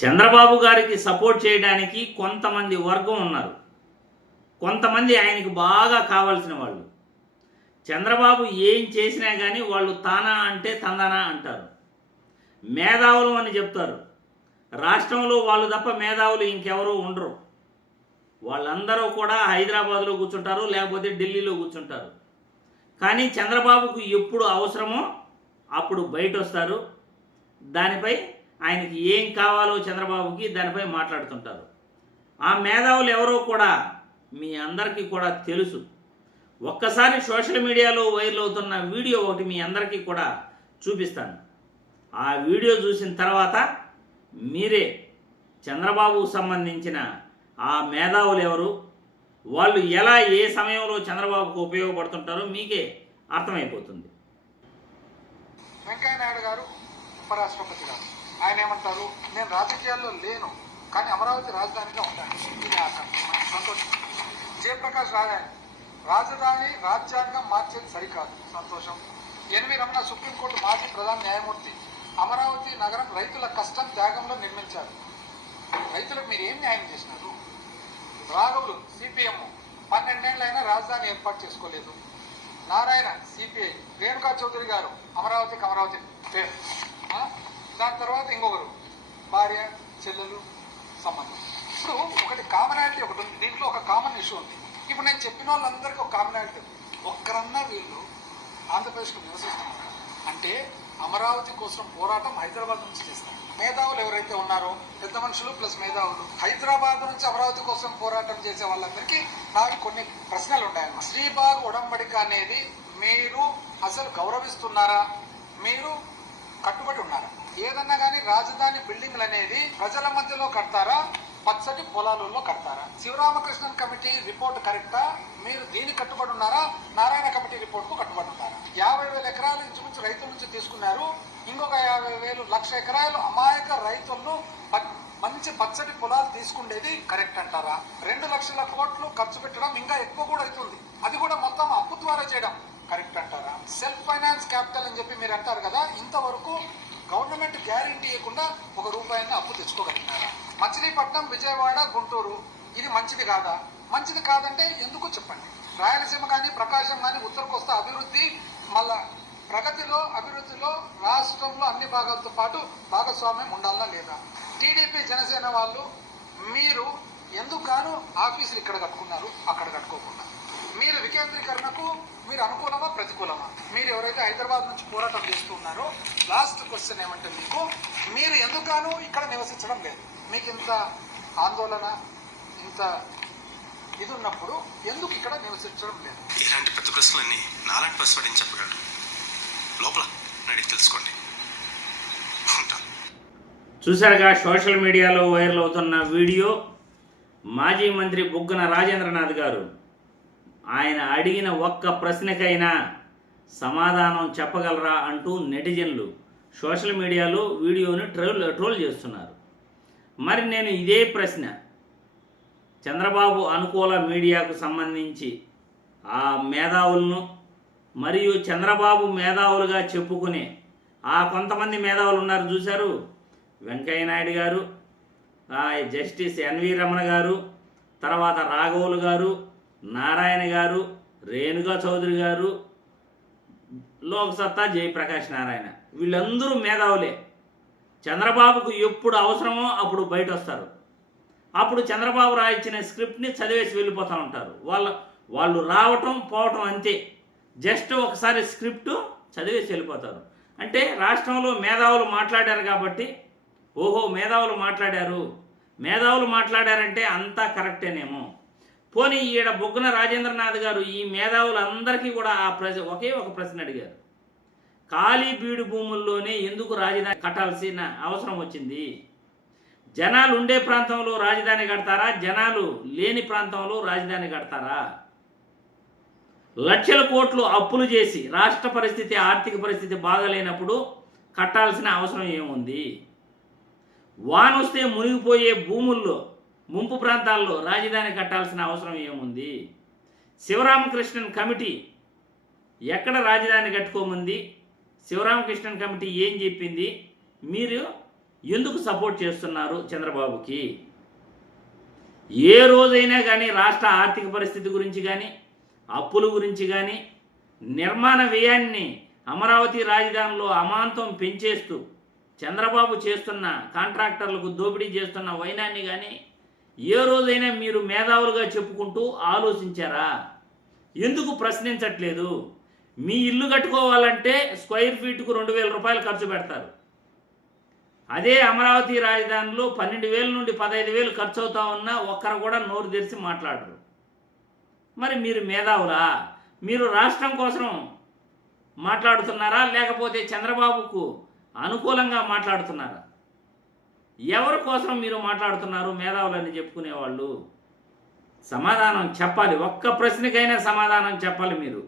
చంద్రబాబు గారికి సపోర్ట్ చేయడానికి కొంతమంది వర్గం ఉన్నారు. కొంతమంది ఆయనకు బాగా కావాల్సిన వాళ్ళు. చంద్రబాబు ఏం చేసినా కానీ వాళ్ళు తానా అంటే తందానా అంటారు. మేధావులు అని చెప్తారు. రాష్ట్రంలో వాళ్ళు తప్ప మేధావులు ఇంకెవరూ ఉండరు. వాళ్ళందరూ కూడా హైదరాబాద్లో కూర్చుంటారు, లేకపోతే ఢిల్లీలో కూర్చుంటారు. కానీ చంద్రబాబుకు ఎప్పుడు అవసరమో అప్పుడు బయట వస్తారు. దానిపై ఆయనకి ఏం కావాలో చంద్రబాబుకి దానిపై మాట్లాడుతుంటారు. ఆ మేధావులు ఎవరో కూడా మీ అందరికీ కూడా తెలుసు. ఒక్కసారి సోషల్ మీడియాలో వైరల్ అవుతున్న వీడియో ఒకటి మీ అందరికీ కూడా చూపిస్తాను. ఆ వీడియో చూసిన తర్వాత మీరే చంద్రబాబుకు సంబంధించిన ఆ మేధావులు ఎవరు, వాళ్ళు ఎలా ఏ సమయంలో చంద్రబాబుకు ఉపయోగపడుతుంటారో మీకే అర్థమైపోతుంది. వెంకయ్య నాయుడు గారు ఉపరాష్ట్రపతి గారు ఆయన ఏమంటారు, నేను రాజకీయాల్లో లేను కానీ అమరావతి రాజధానిగా ఉంటాను, ఇది సంతోషం. జయప్రకాష్ రాజధాని రాజ్యాంగం మార్చేది సరికాదు, సంతోషం. ఎన్వి రమణ సుప్రీంకోర్టు మాజీ ప్రధాన న్యాయమూర్తి, అమరావతి నగరం రైతుల కష్టం త్యాగంలో నిర్మించారు. రైతులకు మీరు ఏం న్యాయం చేసినారు? రాఘవులు సిపిఎం 12 ఏళ్ళైనా రాజధాని ఏర్పాటు చేసుకోలేదు. నారాయణ సిపిఐ, రేణుకా చౌదరి గారు అమరావతి పేరు. దాని తర్వాత ఇంకొకరు భార్య చెల్లెలు సంబంధం. ఇప్పుడు ఒకటి కామనాలిటీ ఒకటి ఉంది, దీంట్లో ఒక కామన్ ఇష్యూ ఉంది. ఇప్పుడు నేను చెప్పిన వాళ్ళందరికీ ఒక కామనాలిటీ, ఒక్కరన్నా వీళ్ళు ఆంధ్రప్రదేశ్లో నివసిస్తున్నారు అంటే అమరావతి కోసం పోరాటం హైదరాబాద్ నుంచి చేస్తారు. మేధావులు ఎవరైతే ఉన్నారో, పెద్ద మనుషులు ప్లస్ మేధావులు, హైదరాబాద్ నుంచి అమరావతి కోసం పోరాటం చేసే వాళ్ళందరికీ నాకు కొన్ని ప్రశ్నలు ఉంటాయన్నమాట. శ్రీబాగ్ ఉడంబడిక అనేది మీరు అసలు గౌరవిస్తున్నారా? మీరు కట్టుబడి ఉన్నారా? ఏదన్నా కానీ రాజధాని బిల్డింగ్లు అనేది ప్రజల మధ్యలో కడతారా, పచ్చటి పొలాలలో కడతారా? శివరామకృష్ణన్ కమిటీ రిపోర్ట్ కరెక్టా? మీరు దీనికి కట్టుబడి ఉన్నారా? నారాయణ కమిటీ రిపోర్ట్కు కట్టుబడి ఉన్నారా? 50,000 ఎకరాలు ఇంచుమించు రైతుల నుంచి తీసుకున్నారు. ఇంకొక 50,000 లక్ష ఎకరాలు అమాయక రైతులను మంచి పచ్చటి పొలాలు తీసుకుండేది కరెక్ట్ అంటారా? 2 లక్షల కోట్లు ఖర్చు పెట్టడం, ఇంకా ఎక్కువ కూడా అవుతుంది, అది కూడా మొత్తం అప్పు ద్వారా చేయడం కరెక్ట్ అంటారా? సెల్ఫ్ ఫైనాన్స్ క్యాపిటల్ అని చెప్పి మీరు అంటారు కదా, ఇంతవరకు గవర్నమెంట్ గ్యారంటీ ఇవ్వకుండా ₹1 అప్పు తెచ్చుకోగలిగినారా? మచిలీపట్నం, విజయవాడ, గుంటూరు ఇది మంచిది కాదా? మంచిది కాదంటే ఎందుకు చెప్పండి. రాయలసీమ కానీ ప్రకాశం కానీ ఉత్తర కోస్తా అభివృద్ధి, మళ్ళా ప్రగతిలో అభివృద్ధిలో రాష్ట్రంలో అన్ని భాగాలతో పాటు భాగస్వామ్యం ఉండాలా లేదా? టీడీపీ జనసేన వాళ్ళు మీరు ఎందుకు గాను ఆఫీసులు ఇక్కడ కట్టుకున్నారు, అక్కడ కట్టుకోకుండా? మీరు వికేంద్రీకరణకు మీరు అనుకూలమా ప్రతికూలమా? మీరు ఎవరైతే హైదరాబాద్ నుంచి పోరాటం చేస్తూ ఉన్నారో, లాస్ట్ క్వశ్చన్ ఏమంటే మీకు, మీరు ఎందుకు ఇక్కడ నివసించడం లేదు? మీకు ఇంత ఆందోళన, ఇంత ఇది ఉన్నప్పుడు ఎందుకు ఇక్కడ నివసించడం లేదు? ఇలాంటి పెద్ద ప్రశ్నలన్నీ నాలాంటి ప్రశ్న చెప్పగలరు. లోపల నడిచి తెలుసుకోండి. చూశారుగా సోషల్ మీడియాలో వైరల్ అవుతున్న వీడియో. మాజీ మంత్రి బుగ్గన రాజేంద్రనాథ్ గారు ఆయన అడిగిన ఒక్క ప్రశ్నకైనా సమాధానం చెప్పగలరా అంటూ నెటిజన్లు సోషల్ మీడియాలో వీడియోని ట్రోల్ చేస్తున్నారు. మరి నేను ఇదే ప్రశ్న చంద్రబాబు అనుకూల మీడియాకు సంబంధించి ఆ మేధావులను మరియు చంద్రబాబు మేధావులుగా చెప్పుకునే ఆ కొంతమంది మేధావులు ఉన్నారు చూశారు. వెంకయ్య నాయుడు గారు, జస్టిస్ ఎన్వి రమణ గారు, తర్వాత రాఘవులు గారు, నారాయణ గారు, రేణుకా చౌదరి గారు, లోక్సత్తా జయప్రకాష్ నారాయణ, వీళ్ళందరూ మేధావులే. చంద్రబాబుకు ఎప్పుడు అవసరమో అప్పుడు బయట వస్తారు. అప్పుడు చంద్రబాబు రాయించిన స్క్రిప్ట్ని చదివేసి వెళ్ళిపోతూ ఉంటారు. వాళ్ళు రావటం పోవటం అంతే. జస్ట్ ఒకసారి స్క్రిప్ట్ చదివేసి వెళ్ళిపోతారు. అంటే రాష్ట్రంలో మేధావులు మాట్లాడారు కాబట్టి, ఓహో మేధావులు మాట్లాడారంటే అంతా కరెక్టేనేమో. పోనీ ఈడ బుగ్గన రాజేంద్రనాథ్ గారు ఈ మేధావులందరికీ కూడా ఒకే ఒక ప్రశ్న అడిగారు. ఖాళీ బీడు భూముల్లోనే ఎందుకు రాజధాని కట్టాల్సిన అవసరం వచ్చింది? జనాలు ఉండే ప్రాంతంలో రాజధాని కడతారా, జనాలు లేని ప్రాంతంలో రాజధాని కడతారా? లక్షల కోట్లు అప్పులు చేసి రాష్ట్ర పరిస్థితి, ఆర్థిక పరిస్థితి బాగలేనప్పుడు కట్టాల్సిన అవసరం ఏముంది? వానొస్తే మునిగిపోయే భూముల్లో, ముంపు ప్రాంతాల్లో రాజధాని కట్టాల్సిన అవసరం ఏముంది? శివరామకృష్ణన్ కమిటీ ఎక్కడ రాజధాని కట్టుకోమంది? శివరామకృష్ణన్ కమిటీ ఏం చెప్పింది? మీరు ఎందుకు సపోర్ట్ చేస్తున్నారు చంద్రబాబుకి? ఏ రోజైనా కానీ రాష్ట్ర ఆర్థిక పరిస్థితి గురించి కానీ, అప్పుల గురించి కానీ, నిర్మాణ వ్యయాన్ని అమరావతి రాజధానిలో అమాంతం పెంచేస్తూ చంద్రబాబు చేస్తున్న కాంట్రాక్టర్లకు దోపిడీ చేస్తున్న వైనాన్ని కానీ ఏ రోజైనా మీరు మేధావులుగా చెప్పుకుంటూ ఆలోచించారా? ఎందుకు ప్రశ్నించట్లేదు? మీ ఇల్లు కట్టుకోవాలంటే స్క్వేర్ ఫీట్కు 2,000 రూపాయలు ఖర్చు పెడతారు. అదే అమరావతి రాజధానిలో 12,000 నుండి 15,000 ఖర్చు అవుతా ఉన్నా ఒక్కరు కూడా నోరు తెరిచి మాట్లాడరు. మరి మీరు మేధావులా? మీరు రాష్ట్రం కోసం మాట్లాడుతున్నారా, లేకపోతే చంద్రబాబుకు అనుకూలంగా మాట్లాడుతున్నారా? ఎవరి కోసం మీరు మాట్లాడుతున్నారు మేధావులని చెప్పుకునేవాళ్ళు? సమాధానం చెప్పాలి. ఒక్క ప్రశ్నకైనా సమాధానం చెప్పాలి మీరు.